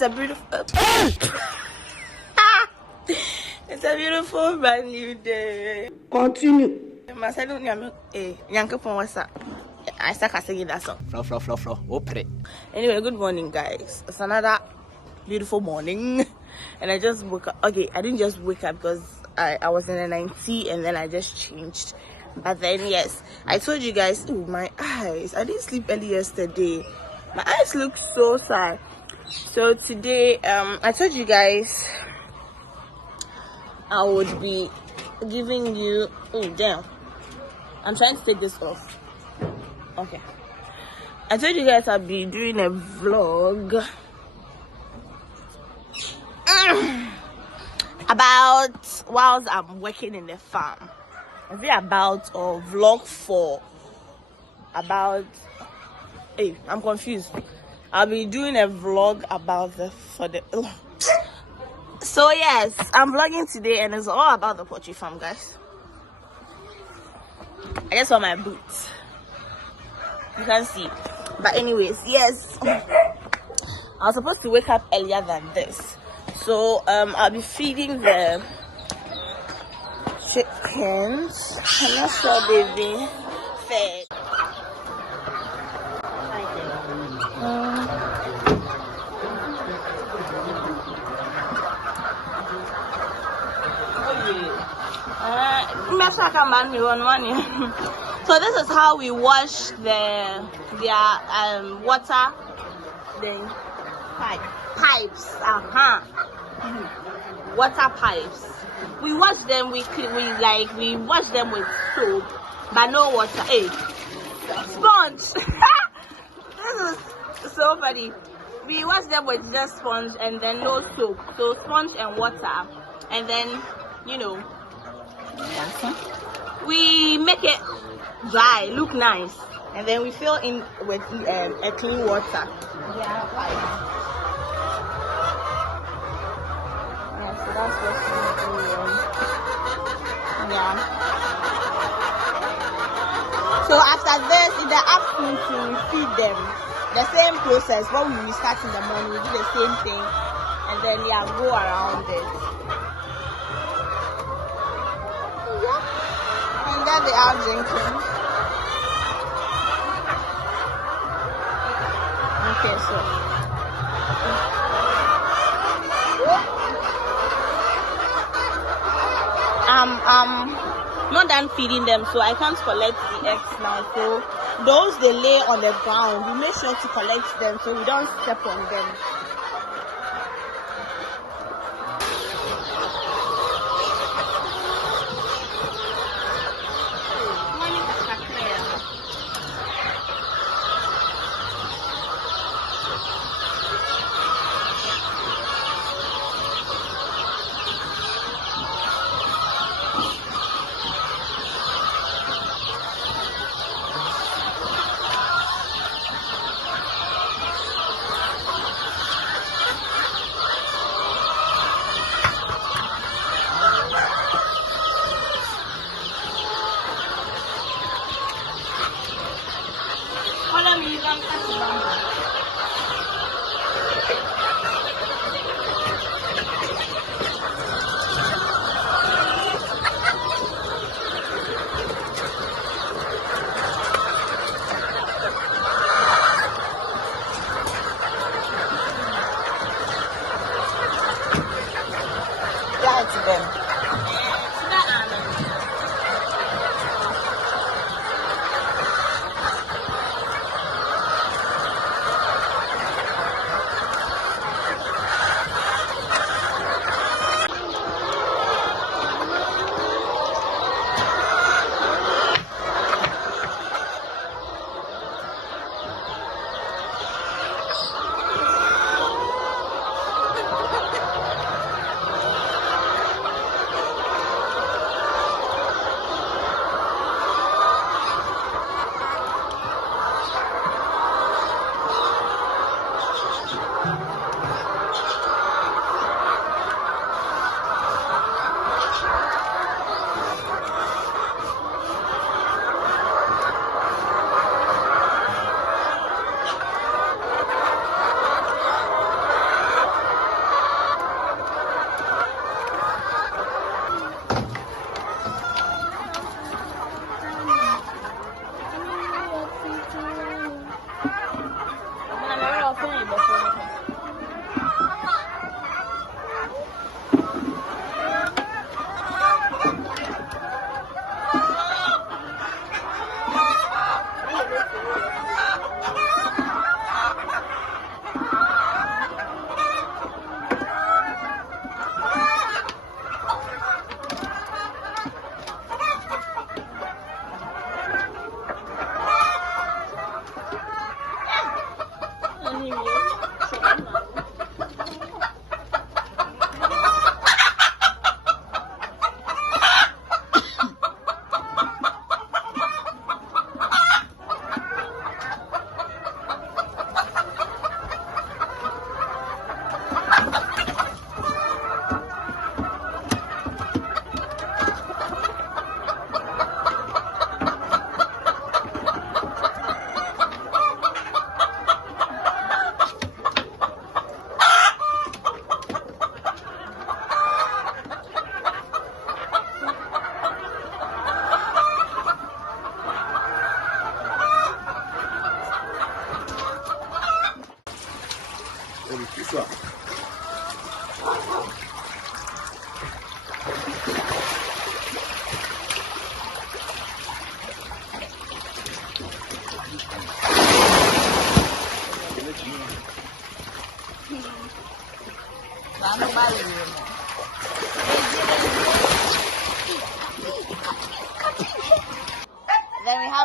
It's a beautiful it's a beautiful brand new day. Continue. I start singing that song. Flow. Open. Anyway, good morning, guys. It's another beautiful morning, and I just woke up. Okay, I didn't just wake up because I was in a 90 and then I just changed. But then yes, I told you guys, oh, my eyes. I didn't sleep early yesterday. My eyes look so sad. So today, I told you guys I would be giving you. Oh damn! I'm trying to take this off. Okay. I told you guys I'll be doing a vlog about whilst I'm working in the farm. Is it about or vlog 4? About. Hey, I'm confused. I'll be doing a vlog about So yes, I'm vlogging today and it's all about the poultry farm, guys. I just want my boots. You can see. But anyways, yes. I was supposed to wake up earlier than this. So I'll be feeding the chickens. I'm not sure they've been fed. So this is how we wash their water pipes. Water pipes. We wash them. We wash them with soap, but no water. Hey, sponge. This is so funny. We wash them with just sponge and then no soap. So sponge and water, and then we make it dry, look nice, and then we fill in with a clean water. Yeah, so that's what we're doing. Yeah. So after this, in the afternoon, we feed them. The same process. When we start in the morning, we do the same thing, and then go around it. And then they are drinking. Okay, so not done feeding them, so I can't collect the eggs now. So those they lay on the ground, we make sure to collect them so we don't step on them.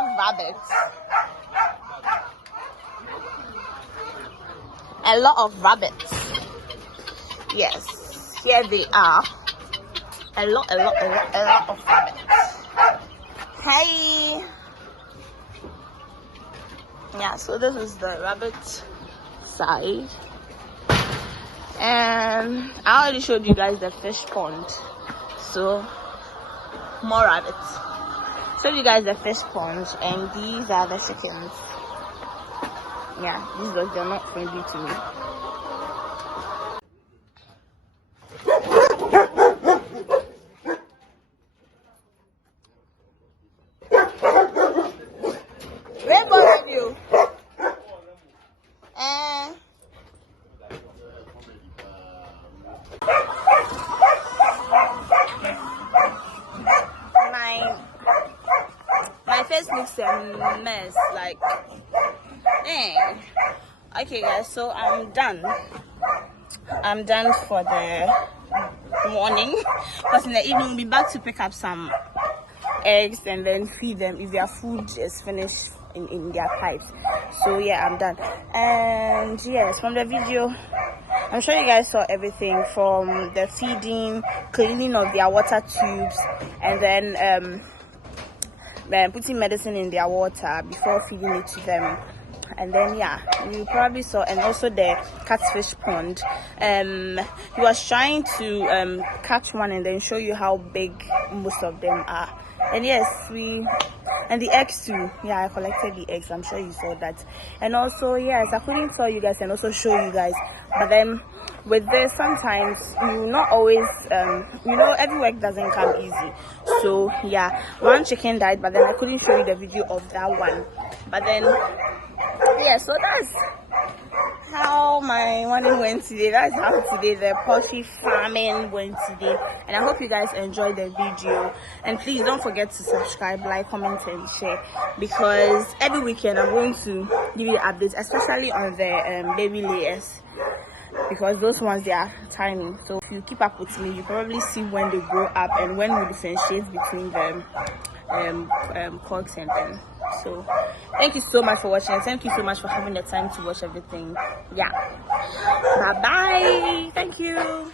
have rabbits. A lot of rabbits. Yes, here they are. A lot of rabbits. Hey. Yeah, so this is the rabbit side. And I already showed you guys the fish pond. So, more rabbits. Showed you guys the fish pond, and these are the chickens. Yeah, these dogs are not friendly to me. Where are you? My face looks a mess, like, dang. Okay guys, so I'm done for the morning, because in the evening we'll be back to pick up some eggs and then feed them if their food is finished in their pipes. So yeah, I'm done. And yes, from the video I'm sure you guys saw everything, from the feeding, cleaning of their water tubes, and then putting medicine in their water before feeding it to them. And then yeah, you probably saw, and also the catfish pond. He was trying to catch one and then show you how big most of them are. And yes, and the eggs too. Yeah, I collected the eggs. I'm sure you saw that. And also yes, I couldn't tell you guys and also show you guys, but then with this, sometimes you not always every work doesn't come easy. So yeah, one chicken died, but then I couldn't show you the video of that one. But then yeah, so that's how my morning went today. That's how today the poultry farming went today. And I hope you guys enjoyed the video. And please don't forget to subscribe, like, comment, and share, because every weekend I'm going to give you updates, especially on the baby layers, because those ones, they are tiny. So if you keep up with me, you probably see when they grow up and when we differentiate between them cogs and them. So thank you so much for watching. Thank you so much for having the time to watch everything. Yeah, bye bye. Thank you.